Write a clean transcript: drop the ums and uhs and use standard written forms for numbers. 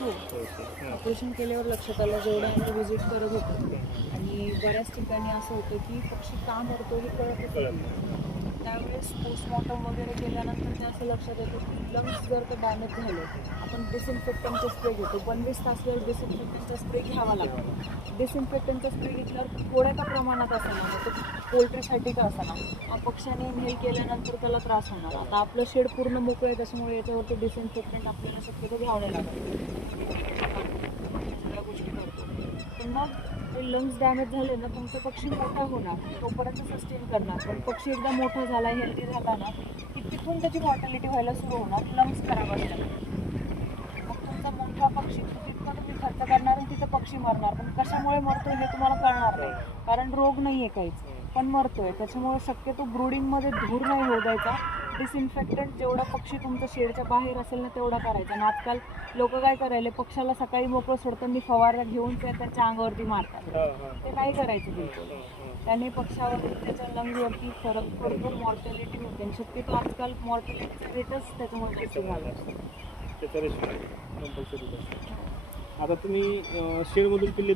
हो, ऑपरेशन केल्यावर लक्षात आलं. जेवढे आम्ही व्हिजिट करत होतो आणि बऱ्याच ठिकाणी असं होतं की पक्षी का मरतो हे कळतच नाही. त्यावेळेस पोस्टमॉर्टम वगैरे केल्यानंतर ते असं लक्षात येतं की लंग्स जर का डॅमेज झाले, आपण डिसइन्फेक्टंटचा स्प्रे घेतो. 25 तास वेळ डिसइन्फेक्टंटचा स्प्रे घ्यावा लागतो. डिसइन्फेक्टंटचा स्प्रे घेतल्यावर थोड्या का प्रमाणात असेना, मग तो पोल्ट्रीसाठी का असेना, पक्ष्याने इनहेल केल्यानंतर त्याला त्रास होणार. आता आपलं शेड पूर्ण मोकळं आहे, त्याच्यामुळे याच्यावरती डिसइन्फेक्टंट आपल्याला शक्यतो घ्यावं नाही लागत. सगळ्या गोष्टी करतो. पण मग ते लंग्स डॅमेज झाले ना, तुमचा पक्षी मोठा होणार, तोपर्यंत सस्टेन करणार. पण पक्षी एकदा मोठा झाला, हेल्दी झाला ना, की तिथून त्याची मॉर्टॅलिटी व्हायला सुरू होणार, लंग्स खराब असतात. मग तुमचा मोठा पक्षी तितकं तुम्ही खर्च करणार आणि तिथं पक्षी मरणार. पण कशामुळे मरतोय हे तुम्हाला कळणार नाही, कारण रोग नाही आहे काहीच, पण मरतोय. त्याच्यामुळे शक्यतो ब्रूडिंगमध्ये धूर नाही होऊ द्यायचा. डिसइन्फेक्टंट जेवढा पक्षी तुमच्या शेडच्या बाहेर असेल ना तेवढा करायचा. आणि आजकाल लोक काय करायले, पक्षाला सकाळी मोकळं सोडताना फवारा घेऊन ते त्याच्या अंगावरती मारतात. ते नाही करायचं बिलकुल. त्याने पक्षावरती, त्याच्या लंग्सवरती फरक पडतो, मॉर्टॅलिटी होते. आणि शक्यतो आजकाल मॉर्टॅलिटीचा रेटच त्याच्यामुळे जास्त झाला असतो. त्याचा रेशो कंपल्सरी. आता तुम्ही शेडमधून पिल्ले